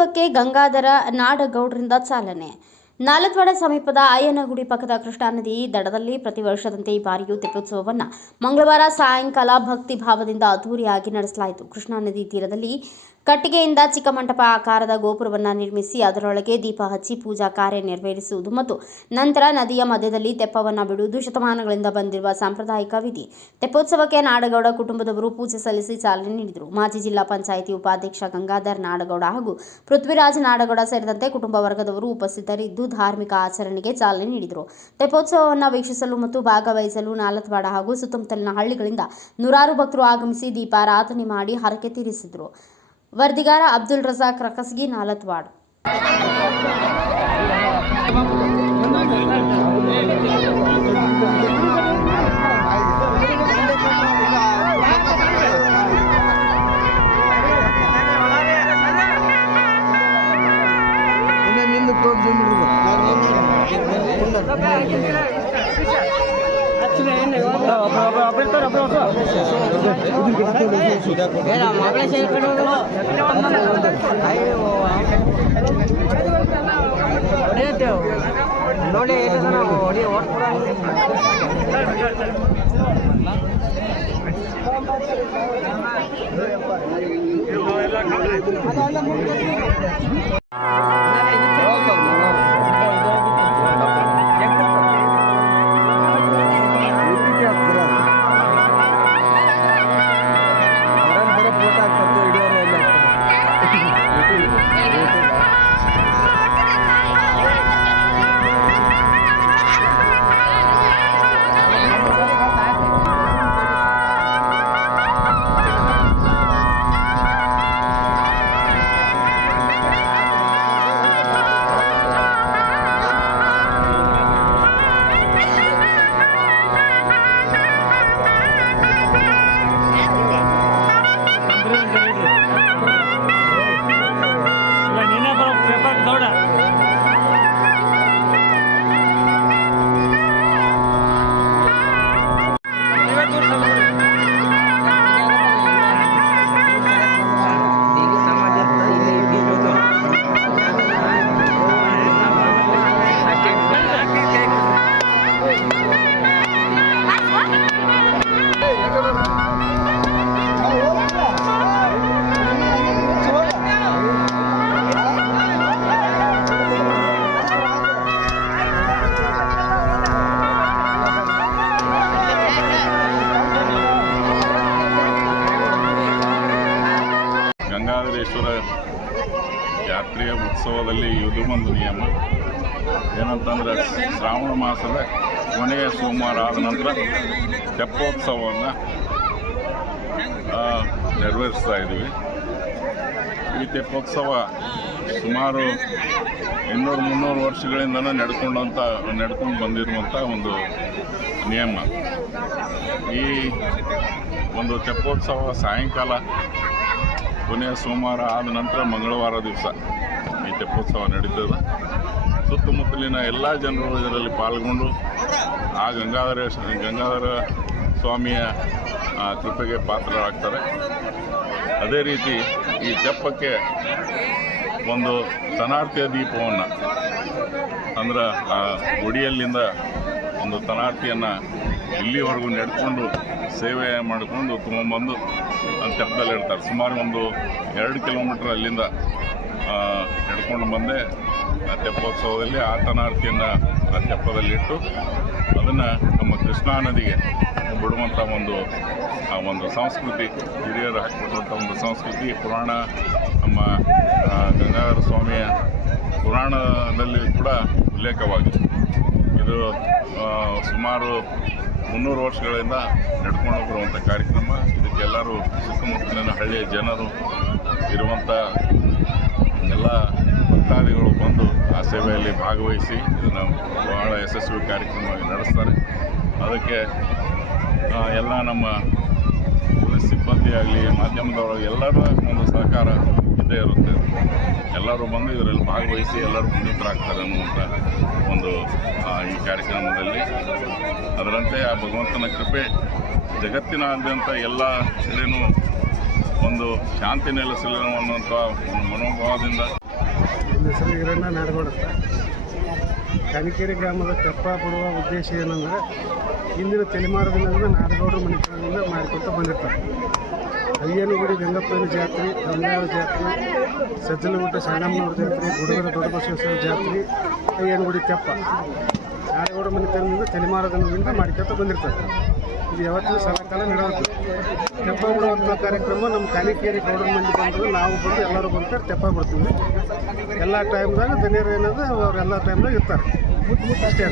ತೆಪ್ಪೋತ್ಸವಕ್ಕೆ ಗಂಗಾಧರ ನಾಡಗೌಡರಿಂದ ಚಾಲನೆ. ನಾಲತ್ವಾಡ ಸಮೀಪದ ಅಯ್ಯನಗುಡಿ ಪಕ್ಕದ ಕೃಷ್ಣಾ ನದಿ ದಡದಲ್ಲಿ ಪ್ರತಿ ವರ್ಷದಂತೆ ಈ ಬಾರಿಯೂ ತೆಪ್ಪೋತ್ಸವವನ್ನು ಮಂಗಳವಾರ ಸಾಯಂಕಾಲ ಭಕ್ತಿ ಭಾವದಿಂದ ಅದ್ದೂರಿಯಾಗಿ ನಡೆಸಲಾಯಿತು. ಕೃಷ್ಣಾ ನದಿ ತೀರದಲ್ಲಿ ಕಟ್ಟಿಗೆಯಿಂದ ಚಿಕ್ಕ ಮಂಟಪ ಆಕಾರದ ಗೋಪುರವನ್ನು ನಿರ್ಮಿಸಿ ಅದರೊಳಗೆ ದೀಪ ಹಚ್ಚಿ ಪೂಜಾ ಕಾರ್ಯ ನೆರವೇರಿಸುವುದು ಮತ್ತು ನಂತರ ನದಿಯ ಮಧ್ಯದಲ್ಲಿ ತೆಪ್ಪವನ್ನು ಬಿಡುವುದು ಶತಮಾನಗಳಿಂದ ಬಂದಿರುವ ಸಾಂಪ್ರದಾಯಿಕ ವಿಧಿ. ತೆಪ್ಪೋತ್ಸವಕ್ಕೆ ನಾಡಗೌಡ ಕುಟುಂಬದವರು ಪೂಜೆ ಸಲ್ಲಿಸಿ ಚಾಲನೆ ನೀಡಿದರು. ಮಾಜಿ ಜಿಲ್ಲಾ ಪಂಚಾಯಿತಿ ಉಪಾಧ್ಯಕ್ಷ ಗಂಗಾಧರ್ ನಾಡಗೌಡ ಹಾಗೂ ಪೃಥ್ವಿರಾಜ್ ನಾಡಗೌಡ ಸೇರಿದಂತೆ ಕುಟುಂಬ ವರ್ಗದವರು ಉಪಸ್ಥಿತರಿದ್ದು ಧಾರ್ಮಿಕ ಆಚರಣೆಗೆ ಚಾಲನೆ ನೀಡಿದರು. ತೆಪ್ಪೋತ್ಸವವನ್ನು ವೀಕ್ಷಿಸಲು ಮತ್ತು ಭಾಗವಹಿಸಲು ನಾಲತ್ವಾಡ ಹಾಗೂ ಸುತ್ತಮುತ್ತಲಿನ ಹಳ್ಳಿಗಳಿಂದ ನೂರಾರು ಭಕ್ತರು ಆಗಮಿಸಿ ದೀಪಾರಾಧನೆ ಮಾಡಿ ಹರಕೆ ತೀರಿಸಿದರು. ವರದಿಗಾರ ಅಬ್ದುಲ್ ರಜಾಕ್ ರಕಸ್ಗಿ, ನಾಲತ್ವಾಡ. ನೋಡಿ ಗಂಗಾಧರೇಶ್ವರ ಜಾತ್ರೆಯ ಉತ್ಸವದಲ್ಲಿ ಇದು ಒಂದು ನಿಯಮ ಏನಂತಂದರೆ ಶ್ರಾವಣ ಮಾಸದ ಕೊನೆಯ ಸೋಮವಾರ ಆದ ನಂತರ ತೆಪ್ಪೋತ್ಸವವನ್ನು ನೆರವೇರಿಸ್ತಾ ಇದ್ದೀವಿ. ಈ ತೆಪ್ಪೋತ್ಸವ ಸುಮಾರು 200-300 ವರ್ಷಗಳಿಂದಲೂ ನಡ್ಕೊಂಡು ಬಂದಿರುವಂಥ ಒಂದು ನಿಯಮ. ಈ ಒಂದು ತೆಪ್ಪೋತ್ಸವ ಸಾಯಂಕಾಲ ಕೊನೆಯ ಸೋಮವಾರ ಆದ ನಂತರ ಮಂಗಳವಾರ ದಿವಸ ಈ ತೆಪ್ಪೋತ್ಸವ ನಡೀತದೆ. ಸುತ್ತಮುತ್ತಲಿನ ಎಲ್ಲ ಜನರು ಇದರಲ್ಲಿ ಪಾಲ್ಗೊಂಡು ಆ ಗಂಗಾಧರ ಸ್ವಾಮಿಯ ಕೃಪೆಗೆ ಪಾತ್ರರಾಗ್ತಾರೆ. ಅದೇ ರೀತಿ ಈ ತೆಪ್ಪಕ್ಕೆ ಒಂದು ತನಾರ್ತಿಯ ದೀಪವನ್ನು ಅಂದ್ರೆ ಆ ಗುಡಿಯಲ್ಲಿಂದ ಒಂದು ತನಾರ್ತಿಯನ್ನು ಇಲ್ಲಿವರೆಗೂ ನಡ್ಕೊಂಡು ಸೇವೆ ಮಾಡಿಕೊಂಡು ತೊಗೊಂಬಂದು ತೆಪ್ಪದಲ್ಲಿ ಇಡ್ತಾರೆ. ಸುಮಾರು ಒಂದು 2 ಕಿಲೋಮೀಟ್ರ್ ಅಲ್ಲಿಂದ ನಡ್ಕೊಂಡು ಬಂದೆ ತೆಪ್ಪೋತ್ಸವದಲ್ಲಿ ಆ ತನಾರ್ತಿಯನ್ನು ಆ ತೆಪ್ಪದಲ್ಲಿಟ್ಟು ಅದನ್ನು ನಮ್ಮ ಕೃಷ್ಣಾ ನದಿಗೆ ಬಿಡುವಂಥ ಒಂದು ಸಂಸ್ಕೃತಿ, ಹಿರಿಯರು ಹಾಕಿಬಿಡುವಂಥ ಒಂದು ಸಂಸ್ಕೃತಿ ಪುರಾಣ, ನಮ್ಮ ಗಂಗಾಧರ ಸ್ವಾಮಿಯ ಪುರಾಣದಲ್ಲಿ ಕೂಡ ಉಲ್ಲೇಖವಾಗಿದೆ. ಇದು ಸುಮಾರು 300 ವರ್ಷಗಳಿಂದ ನಡ್ಕೊಂಡು ಬರುವಂಥ ಕಾರ್ಯಕ್ರಮ. ಇದಕ್ಕೆಲ್ಲರೂ ಸುತ್ತಮುತ್ತಲಿನ ಹಳ್ಳಿಯ ಜನರು ಇರುವಂಥ ಎಲ್ಲ ಭಕ್ತಾದಿಗಳು ಬಂದು ಆ ಸೇವೆಯಲ್ಲಿ ಭಾಗವಹಿಸಿ ಇದನ್ನು ಬಹಳ ಯಶಸ್ವಿ ಕಾರ್ಯಕ್ರಮವಾಗಿ ನಡೆಸ್ತಾರೆ. ಅದಕ್ಕೆ ಎಲ್ಲ ನಮ್ಮ ಪೊಲೀಸ್ ಸಿಬ್ಬಂದಿ ಆಗಲಿ, ಮಾಧ್ಯಮದೊಳಗೆ ಎಲ್ಲರ ಒಂದು ಸಹಕಾರ ಇದ್ದೇ ಇರುತ್ತೆ. ಎಲ್ಲರೂ ಬಂದು ಇದರಲ್ಲಿ ಭಾಗವಹಿಸಿ ಎಲ್ಲರೂ ಪುನೀತರಾಗ್ತಾರೆ ಅನ್ನುವಂಥ ಒಂದು ಈ ಕಾರ್ಯಕ್ರಮದಲ್ಲಿ. ಅದರಂತೆ ಆ ಭಗವಂತನ ಕೃಪೆ ಜಗತ್ತಿನಾದ್ಯಂತ ಎಲ್ಲ ಕಡೆಯೂ ಒಂದು ಶಾಂತಿ ನೆಲೆಸಲಿ ಅನ್ನುವಂಥ ಒಂದು ಮನೋಭಾವದಿಂದ ನನ್ನ ಹೆಸರು ಈರಣ್ಣ ನಾಡಗೌಡ ಅಂತ. ಕನಿಕೇರಿ ಗ್ರಾಮದ ತೆಪ್ಪ ಬಿಡುವ ಉದ್ದೇಶ ಏನಂದರೆ ಇಂದಿನ ತಲೆಮಾರದಿಂದ ನಾಡಗೌಡರ ಮನೆತನದಿಂದ ಮಾಡ್ಕೊತ ಬಂದಿರ್ತಾರೆ. ಅಯ್ಯನಗುಡಿ ಗಂಗಪ್ಪನ ಜಾತ್ರೆ, ಕಮಲಾಳ ಜಾತ್ರೆ, ಸಜ್ಜಲಗುಡ್ಡ ಸಣ್ಣಮ್ಮನವ್ರ ಜಾತ್ರೆ, ಗುಡಗರ ದೊಡ್ಡ ಬಸವೇಶ್ವರ ಜಾತ್ರೆ, ಅಯ್ಯನಗುಡಿ ತೆಪ್ಪ ನಾಡಗೌಡ ಮನೆತನದಿಂದ ತಲೆಮಾರದಿಂದ ಮಾಡ್ಕೊತ ಬಂದಿರ್ತಾರೆ. ಇದು ಯಾವತ್ತಿನ ಸಲಕಾಲ ನಡೆಯುತ್ತೆ. ತೆಪ್ಪ ಬಿಡುವಂಥ ಕಾರ್ಯಕ್ರಮ ನಮ್ಮ ಕನಿಕೇರಿ ಗೌಡರ ಮಂದಿ ಬಂದರೆ ನಾವು ಬಂದು ಎಲ್ಲರೂ ಬಂತಾರೆ ತೆಪ್ಪ ಬಿಡ್ತೀವಿ. ಎಲ್ಲ ಟೈಮ್ದಾಗ ದನಿಯರು ಏನದು ಅವರೆಲ್ಲ ಟೈಮ್ದಾಗ ಇರ್ತಾರೆ ಅಷ್ಟೇ.